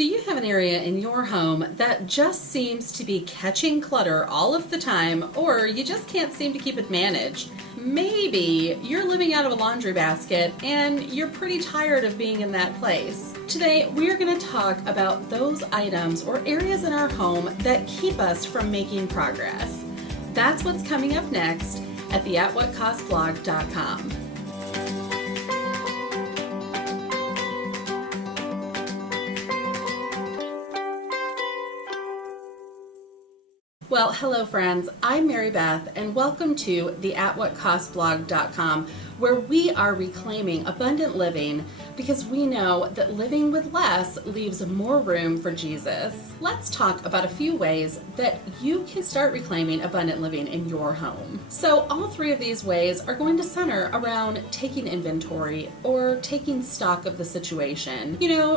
Do you have an area in your home that just seems to be catching clutter all of the time, or you just can't seem to keep it managed? Maybe you're living out of a laundry basket and you're pretty tired of being in that place. Today, we're going to talk about those items or areas in our home that keep us from making progress. That's what's coming up next at the atwhatcostblog.com. Well, hello friends, I'm Mary Beth and welcome to the atwhatcostblog.com, where we are reclaiming abundant living because we know that living with less leaves more room for Jesus. Let's talk about a few ways that you can start reclaiming abundant living in your home. So all three of these ways are going to center around taking inventory or taking stock of the situation.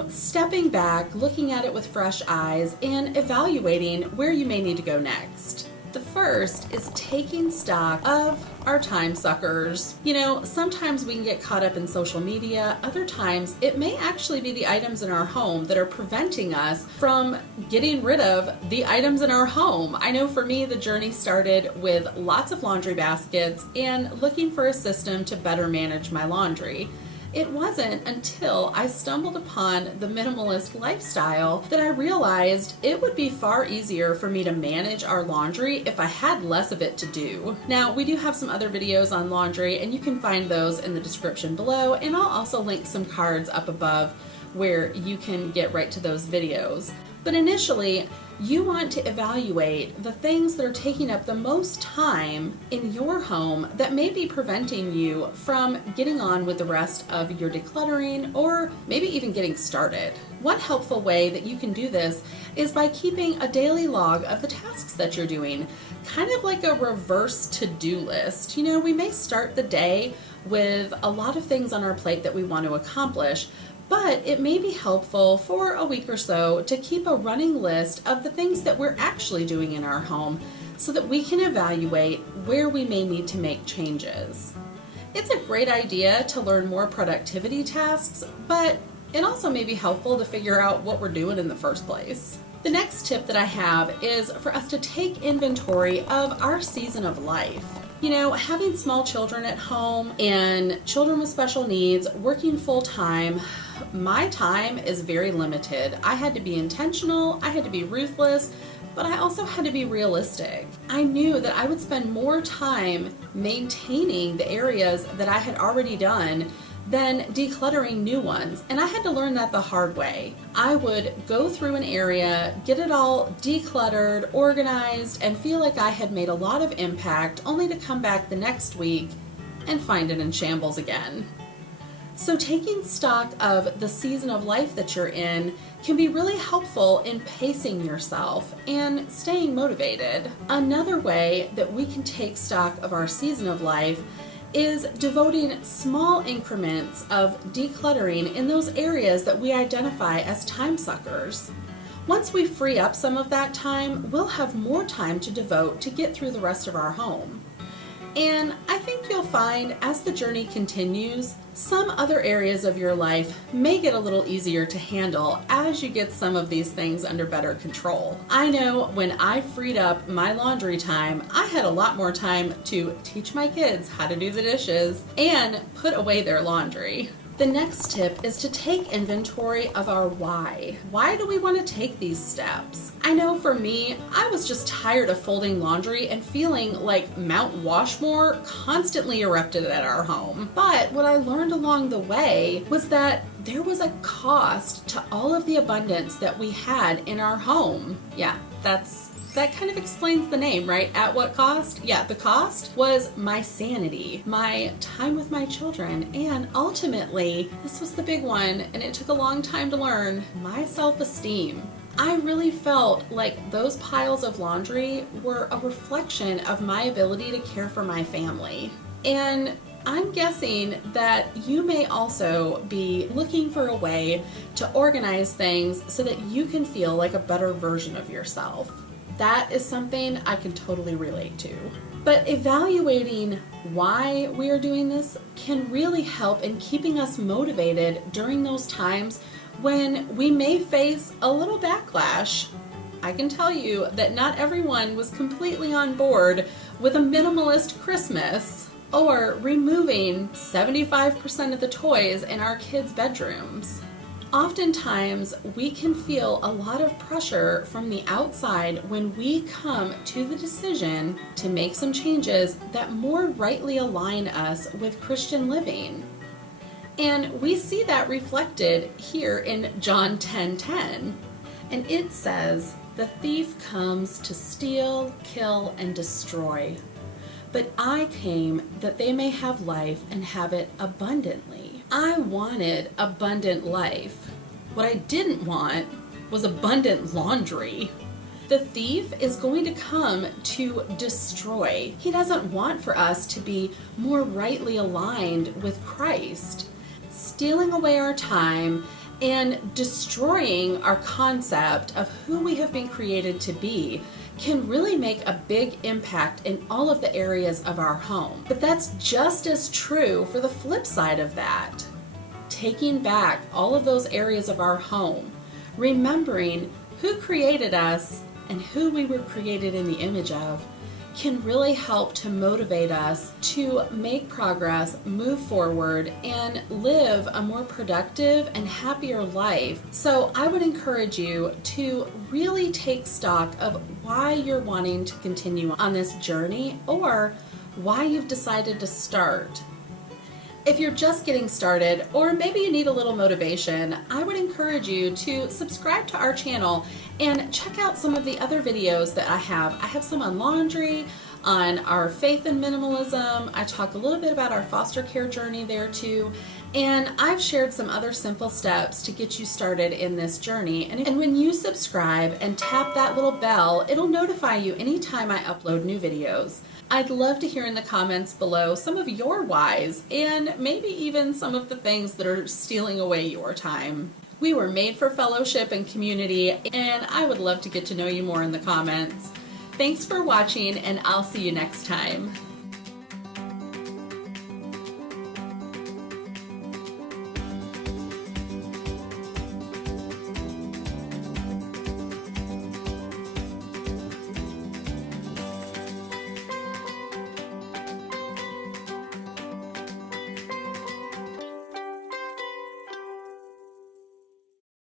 Stepping back, looking at it with fresh eyes, and evaluating where you may need to go next. The first is taking stock of our time suckers. Sometimes we can get caught up in social media. Other times it may actually be the items in our home that are preventing us from getting rid of the items in our home. I know for me, the journey started with lots of laundry baskets and looking for a system to better manage my laundry. It wasn't until I stumbled upon the minimalist lifestyle that I realized it would be far easier for me to manage our laundry if I had less of it to do. Now, we do have some other videos on laundry, and you can find those in the description below, and I'll also link some cards up above where you can get right to those videos. But initially, you want to evaluate the things that are taking up the most time in your home that may be preventing you from getting on with the rest of your decluttering or maybe even getting started. One helpful way that you can do this is by keeping a daily log of the tasks that you're doing, kind of like a reverse to-do list. We may start the day with a lot of things on our plate that we want to accomplish, but it may be helpful for a week or so to keep a running list of the things that we're actually doing in our home so that we can evaluate where we may need to make changes. It's a great idea to learn more productivity tasks, but it also may be helpful to figure out what we're doing in the first place. The next tip that I have is for us to take inventory of our season of life. Having small children at home and children with special needs, working full time, my time is very limited. I had to be intentional, I had to be ruthless, but I also had to be realistic. I knew that I would spend more time maintaining the areas that I had already done than decluttering new ones, and I had to learn that the hard way. I would go through an area, get it all decluttered, organized, and feel like I had made a lot of impact, only to come back the next week and find it in shambles again. So taking stock of the season of life that you're in can be really helpful in pacing yourself and staying motivated. Another way that we can take stock of our season of life is devoting small increments of decluttering in those areas that we identify as time suckers. Once we free up some of that time, we'll have more time to devote to get through the rest of our home. And I think you'll find as the journey continues, some other areas of your life may get a little easier to handle as you get some of these things under better control. I know when I freed up my laundry time, I had a lot more time to teach my kids how to do the dishes and put away their laundry. The next tip is to take inventory of our why. Why do we want to take these steps? I know for me, I was just tired of folding laundry and feeling like Mount Washmore constantly erupted at our home. But what I learned along the way was that there was a cost to all of the abundance that we had in our home. Yeah, that kind of explains the name, right? At what cost? Yeah, the cost was my sanity, my time with my children, and ultimately, this was the big one, and it took a long time to learn, my self-esteem. I really felt like those piles of laundry were a reflection of my ability to care for my family. And I'm guessing that you may also be looking for a way to organize things so that you can feel like a better version of yourself. That is something I can totally relate to. But evaluating why we are doing this can really help in keeping us motivated during those times when we may face a little backlash. I can tell you that not everyone was completely on board with a minimalist Christmas or removing 75% of the toys in our kids' bedrooms. Oftentimes, we can feel a lot of pressure from the outside when we come to the decision to make some changes that more rightly align us with Christian living. And we see that reflected here in John 10:10. And it says, "The thief comes to steal, kill, and destroy. But I came that they may have life and have it abundantly." I wanted abundant life. What I didn't want was abundant laundry. The thief is going to come to destroy. He doesn't want for us to be more rightly aligned with Christ. Stealing away our time and destroying our concept of who we have been created to be can really make a big impact in all of the areas of our home. But that's just as true for the flip side of that. Taking back all of those areas of our home, remembering who created us and who we were created in the image of, can really help to motivate us to make progress, move forward, and live a more productive and happier life. So I would encourage you to really take stock of why you're wanting to continue on this journey or why you've decided to start. If you're just getting started, or maybe you need a little motivation, I would encourage you to subscribe to our channel and check out some of the other videos that I have. I have some on laundry, on our faith in minimalism. I talk a little bit about our foster care journey there too. And I've shared some other simple steps to get you started in this journey. And when you subscribe and tap that little bell, it'll notify you anytime I upload new videos. I'd love to hear in the comments below some of your whys and maybe even some of the things that are stealing away your time. We were made for fellowship and community, and I would love to get to know you more in the comments. Thanks for watching, and I'll see you next time.